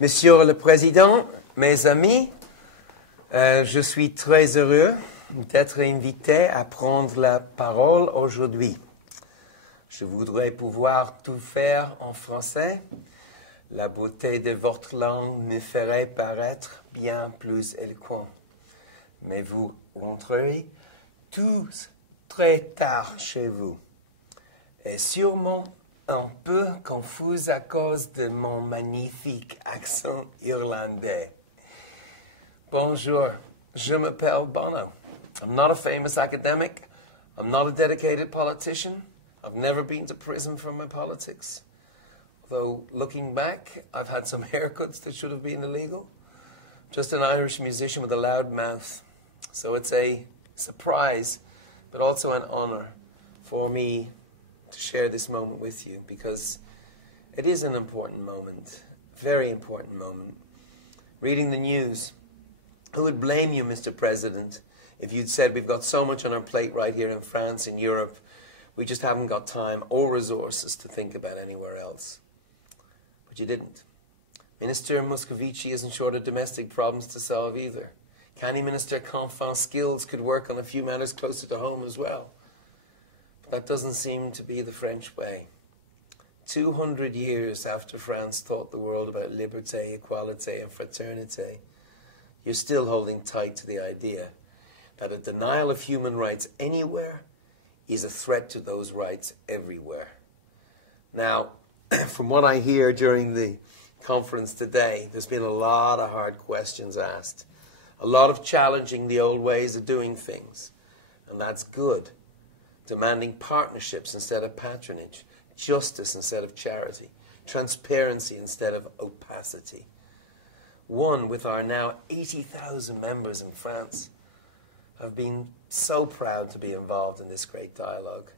Monsieur le Président, mes amis, je suis très heureux d'être invité à prendre la parole aujourd'hui. Je voudrais pouvoir tout faire en français. La beauté de votre langue me ferait paraître bien plus éloquent. Mais vous rentrerez tous très tard chez vous. Et sûrement un peu confus à cause de mon magnifique accent irlandais. Bonjour, je m'appelle Bono. I'm not a famous academic. I'm not a dedicated politician. I've never been to prison for my politics. Though, looking back, I've had some haircuts that should have been illegal. Just an Irish musician with a loud mouth. So it's a surprise, but also an honor for me to share this moment with you, because it is an important moment, very important moment. Reading the news, who would blame you, Mr. President, if you'd said we've got so much on our plate right here in France, in Europe, we just haven't got time or resources to think about anywhere else. But you didn't. Minister Moscovici isn't short of domestic problems to solve either. Canny Minister Canfin's skills could work on a few matters closer to home as well. But that doesn't seem to be the French way. 200 years after France taught the world about liberté, equality and fraternité, you're still holding tight to the idea that a denial of human rights anywhere is a threat to those rights everywhere. Now, from what I hear during the conference today, there's been a lot of hard questions asked, a lot of challenging the old ways of doing things, and that's good. Demanding partnerships instead of patronage, justice instead of charity, transparency instead of opacity. One, with our now 80,000 members in France, have been so proud to be involved in this great dialogue.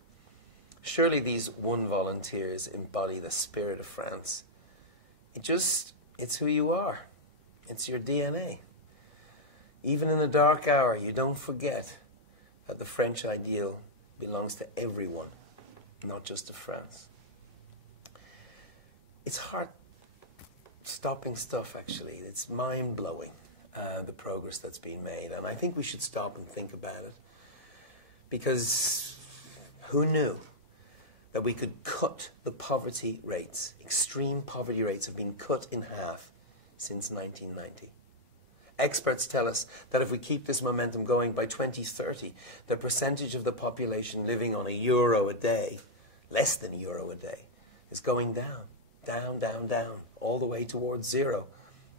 Surely these one volunteers embody the spirit of France. It's who you are. It's your DNA. Even in the dark hour, you don't forget that the French ideal belongs to everyone, not just to France. It's heart-stopping stuff, actually. It's mind-blowing, the progress that's been made. And I think we should stop and think about it. Because who knew that we could cut the poverty rates? Extreme poverty rates have been cut in half since 1990. Experts tell us that if we keep this momentum going by 2030, the percentage of the population living on €1 a day, less than €1 a day, is going down, down, down, down, all the way towards zero.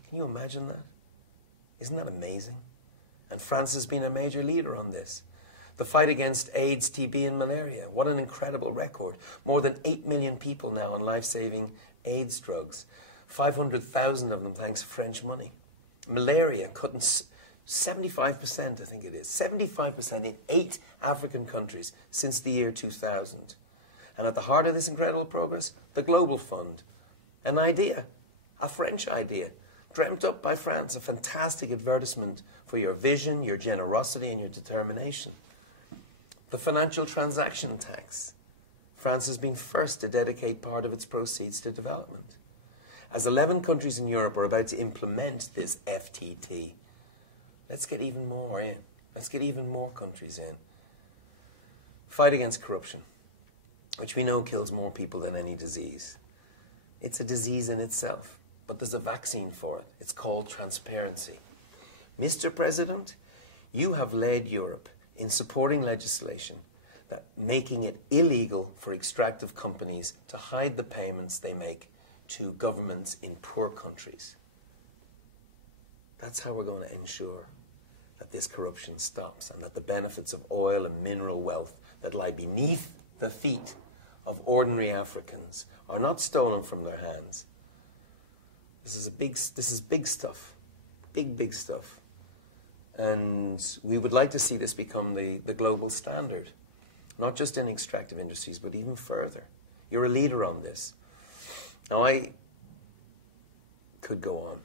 Can you imagine that? Isn't that amazing? And France has been a major leader on this. The fight against AIDS, TB, and malaria, what an incredible record. More than 8 million people now on life-saving AIDS drugs, 500,000 of them thanks to French money. Malaria cutting 75%, I think it is, 75% in 8 African countries since the year 2000. And at the heart of this incredible progress, the Global Fund. An idea, a French idea, dreamt up by France, a fantastic advertisement for your vision, your generosity, and your determination. The financial transaction tax. France has been first to dedicate part of its proceeds to development. As 11 countries in Europe are about to implement this FTT, let's get even more in. Let's get even more countries in. Fight against corruption, which we know kills more people than any disease. It's a disease in itself, but there's a vaccine for it. It's called transparency. Mr. President, you have led Europe in supporting legislation that making it illegal for extractive companies to hide the payments they make to governments in poor countries. That's how we're going to ensure that this corruption stops and that the benefits of oil and mineral wealth that lie beneath the feet of ordinary Africans are not stolen from their hands. This is big stuff, big stuff. And we would like to see this become the global standard, not just in extractive industries, but even further. You're a leader on this. Now, I could go on,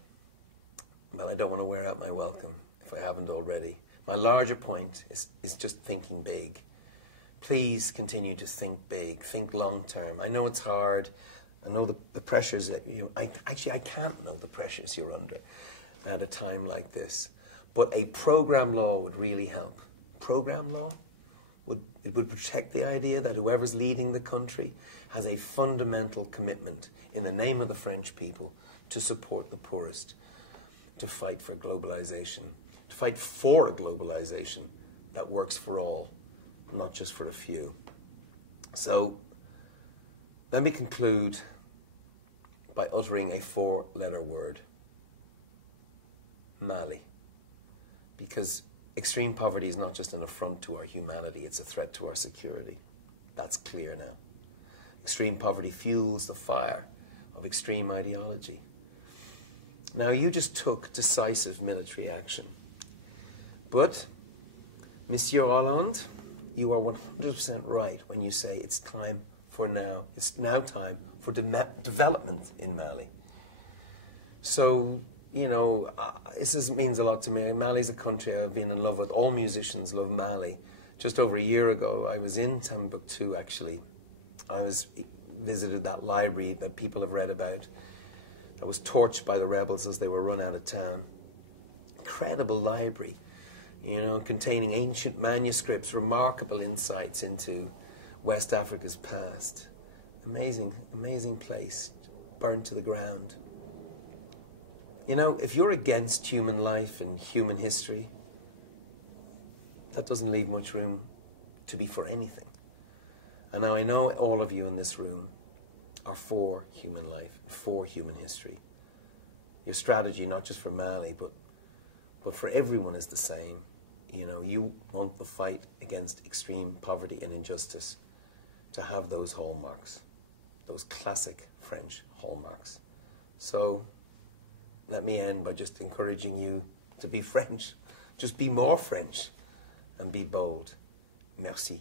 but I don't want to wear out my welcome if I haven't already. My larger point is just thinking big. Please continue to think big, think long term. I know it's hard. I know the pressures that I can't know the pressures you're under at a time like this. But a program law would really help. Program law, it would protect the idea that whoever's leading the country has a fundamental commitment in the name of the French people to support the poorest, to fight for globalization, to fight for a globalization that works for all, not just for a few. So let me conclude by uttering a 4-letter word, Mali. Because extreme poverty is not just an affront to our humanity, it's a threat to our security. That's clear now. Extreme poverty fuels the fire of extreme ideology. Now, you just took decisive military action. But, Monsieur Hollande, you are 100% right when you say it's time for now. It's now time for development in Mali. So, this means a lot to me. Mali's a country I've been in love with. All musicians love Mali. Just over a year ago, I was in Timbuktu, actually. I visited that library that people have read about that was torched by the rebels as they were run out of town. Incredible library, containing ancient manuscripts, remarkable insights into West Africa's past. Amazing, amazing place, burned to the ground. If you're against human life and human history, that doesn't leave much room to be for anything. And now I know all of you in this room are for human life, for human history. Your strategy, not just for Mali, but for everyone is the same. You want the fight against extreme poverty and injustice to have those hallmarks, those classic French hallmarks. So let me end by just encouraging you to be French. Just be more French and be bold. Merci.